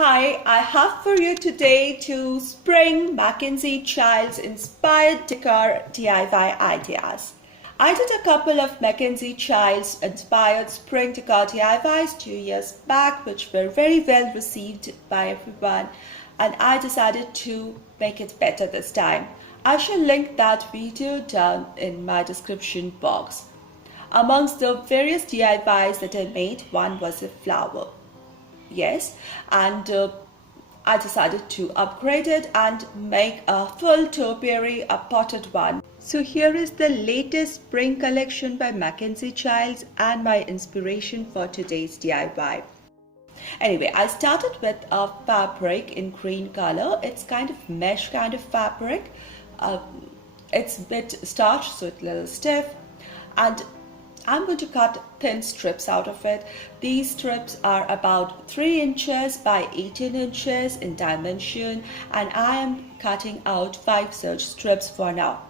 Hi, I have for you today two Spring Mackenzie Childs inspired decor DIY ideas. I did a couple of Mackenzie Childs inspired Spring Decor DIYs 2 years back, which were very well received by everyone, and I decided to make it better this time. I shall link that video down in my description box. Amongst the various DIYs that I made, one was a flower. Yes, and I decided to upgrade it and make a full topiary, a potted one. So here is the latest spring collection by Mackenzie Childs and my inspiration for today's DIY. Anyway, I started with a fabric in green color. It's kind of mesh kind of fabric. It's a bit starched, so it's a little stiff, and I'm going to cut thin strips out of it. These strips are about 3 inches by 18 inches in dimension, and I am cutting out 5 such strips for now.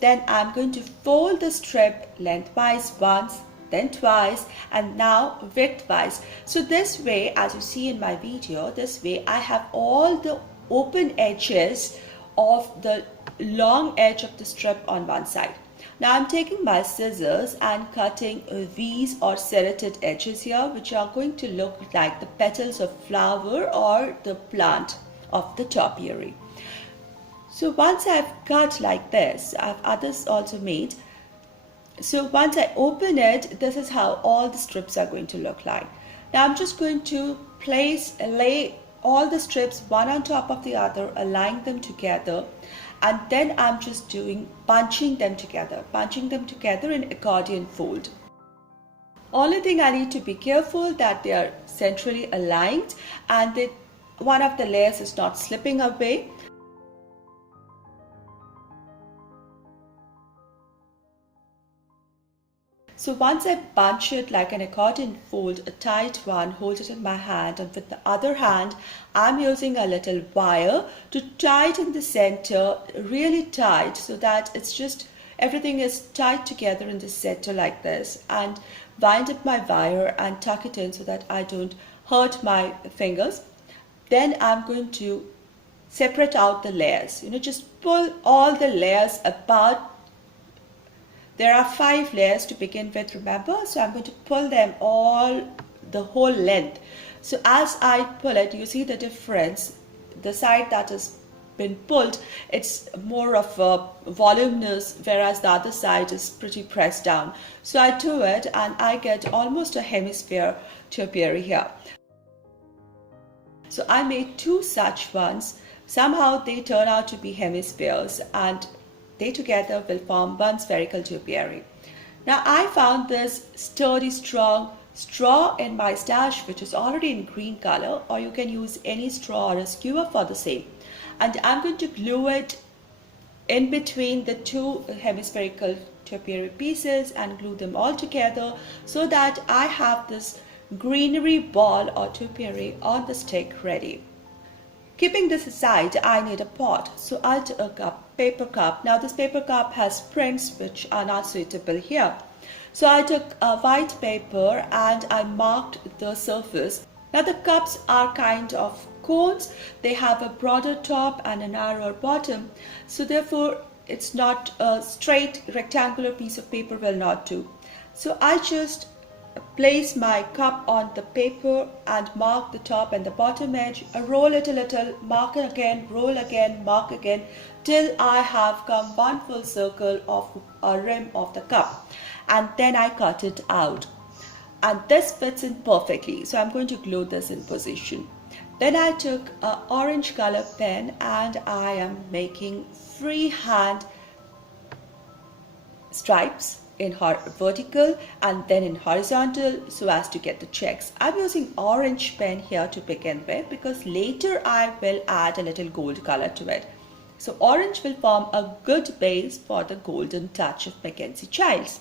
Then I'm going to fold the strip lengthwise once, then twice, and now widthwise. So this way, as you see in my video, this way I have all the open edges of the long edge of the strip on one side. Now I'm taking my scissors and cutting V's or serrated edges here, which are going to look like the petals of flower or the plant of the topiary. So once I've cut like this, I have others also made. So once I open it, this is how all the strips are going to look like. Now I'm just going to lay all the strips one on top of the other, align them together, and then I'm just bunching them together in accordion fold. Only thing I need to be careful that they are centrally aligned and that one of the layers is not slipping away. So once I bunch it like an accordion fold, a tight one, hold it in my hand, and with the other hand I'm using a little wire to tie it in the center really tight, so that it's just everything is tied together in the center like this, and wind up my wire and tuck it in so that I don't hurt my fingers. Then I'm going to separate out the layers, just pull all the layers apart. There are 5 layers to begin with, remember? So I'm going to pull them all, the whole length. So as I pull it, you see the difference. The side that has been pulled, it's more of a voluminous, whereas the other side is pretty pressed down. So I do it and I get almost a hemisphere topiary here. So I made 2 such ones. Somehow they turn out to be hemispheres, and they together will form one spherical topiary. Now I found this sturdy, strong straw in my stash, which is already in green color, or you can use any straw or a skewer for the same. And I'm going to glue it in between the 2 hemispherical topiary pieces and glue them all together so that I have this greenery ball or topiary on the stick ready. Keeping this aside, I need a pot, so I took a paper cup. Now this paper cup has prints which are not suitable here. So I took a white paper and I marked the surface. Now the cups are kind of cones. They have a broader top and a narrower bottom. So therefore it's not a straight rectangular piece of paper will not do. So I just place my cup on the paper and mark the top and the bottom edge, roll it a little, mark again, roll again, mark again, till I have come one full circle of a rim of the cup, and then I cut it out, and this fits in perfectly. So I'm going to glue this in position. Then I took an orange color pen and I am making freehand stripes in vertical and then in horizontal so as to get the checks. I'm using orange pen here to begin with because later I will add a little gold color to it. So orange will form a good base for the golden touch of Mackenzie Childs.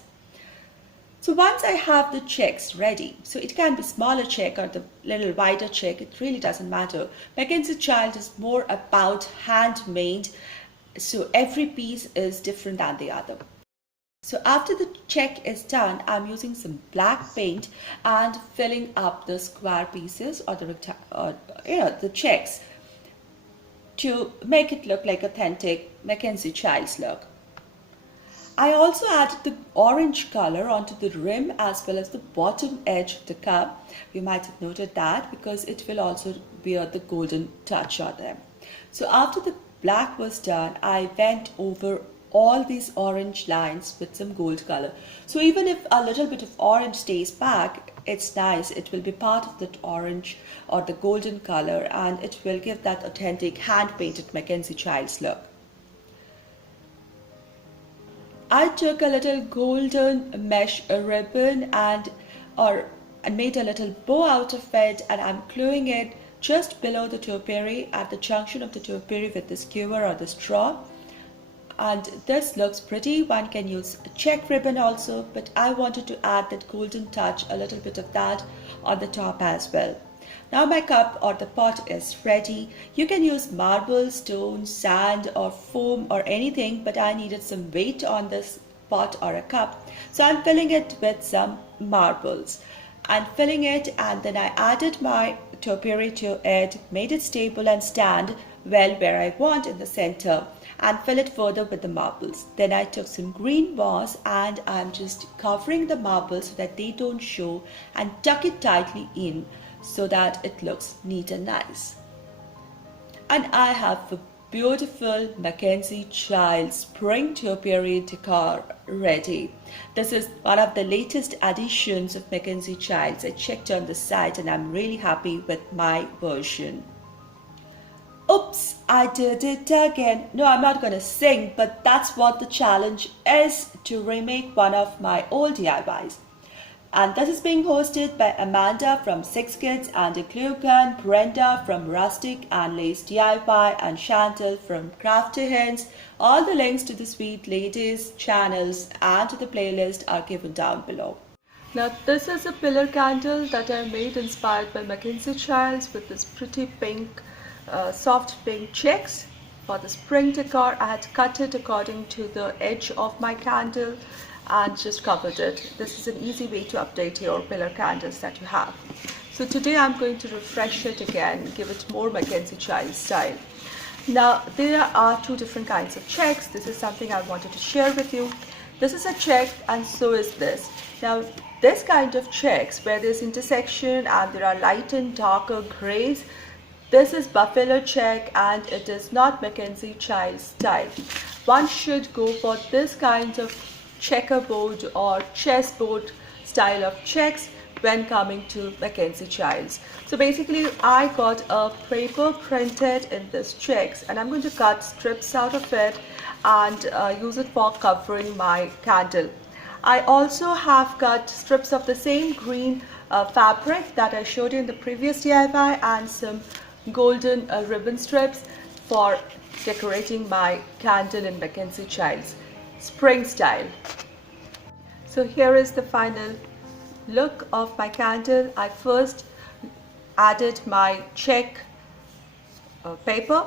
So once I have the checks ready, so it can be smaller check or the little wider check, it really doesn't matter. Mackenzie Childs is more about handmade, so every piece is different than the other. So after the check is done, I'm using some black paint and filling up the square pieces or the checks to make it look like authentic Mackenzie Childs look. I also added the orange color onto the rim as well as the bottom edge of the cup. You might have noted that because it will also bear the golden touch on them. So after the black was done, I went over all these orange lines with some gold color. So even if a little bit of orange stays back, it's nice. It will be part of that orange or the golden color, and it will give that authentic hand-painted Mackenzie Childs look. I took a little golden mesh ribbon and made a little bow out of it, and I'm gluing it just below the topiary at the junction of the topiary with the skewer or the straw. And this looks pretty. One can use a check ribbon also, but I wanted to add that golden touch, a little bit of that on the top as well. Now my cup or the pot is ready. You can use marble, stone, sand or foam or anything, but I needed some weight on this pot or a cup. So I'm filling it with some marbles and filling it, and then I added my topiary to it, made it stable and stand well where I want in the center, and fill it further with the marbles. Then I took some green moss and I'm just covering the marbles so that they don't show, and tuck it tightly in so that it looks neat and nice. And I have a beautiful Mackenzie Childs spring topiary decor ready. This is one of the latest additions of Mackenzie Childs. I checked on the site and I'm really happy with my version. Oops, I did it again. No, I'm not going to sing, but that's what the challenge is, to remake one of my old DIYs. And this is being hosted by Amanda from Six Kids and a Glue Gun, Brenda from Rustic and Lace DIY, and Chantal from Crafty Hints. All the links to the sweet ladies' channels and to the playlist are given down below. Now this is a pillar candle that I made inspired by Mackenzie Childs with this pretty pink soft pink checks. For the spring decor, I had cut it according to the edge of my candle and just covered it. This is an easy way to update your pillar candles that you have. So today I'm going to refresh it again, give it more Mackenzie Childs style. Now there are two different kinds of checks. This is something I wanted to share with you. This is a check and so is this. Now this kind of checks where there's intersection and there are light and darker grays, this is buffalo check and it is not Mackenzie Childs style. One should go for this kind of checkerboard or chessboard style of checks when coming to Mackenzie Childs. So basically I got a paper printed in this checks and I'm going to cut strips out of it and use it for covering my candle. I also have cut strips of the same green fabric that I showed you in the previous DIY and some golden ribbon strips for decorating my candle in Mackenzie Childs spring style. So here is the final look of my candle. I first added my check paper,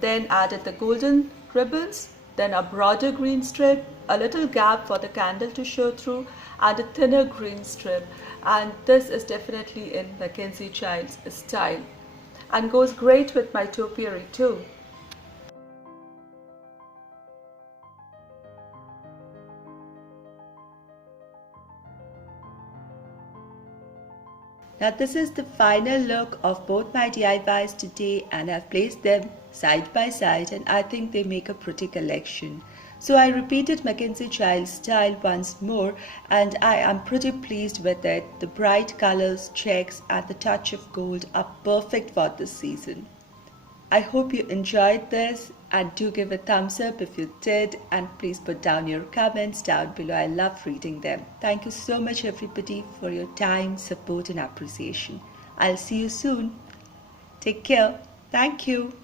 then added the golden ribbons, then a broader green strip, a little gap for the candle to show through, and a thinner green strip. And this is definitely in Mackenzie Childs style and goes great with my topiary too. Now this is the final look of both my DIYs today, and I've placed them side by side and I think they make a pretty collection. So I repeated Mackenzie Childs style once more and I am pretty pleased with it. The bright colors, checks and the touch of gold are perfect for this season. I hope you enjoyed this and do give a thumbs up if you did, and please put down your comments down below. I love reading them. Thank you so much everybody for your time, support and appreciation. I'll see you soon. Take care. Thank you.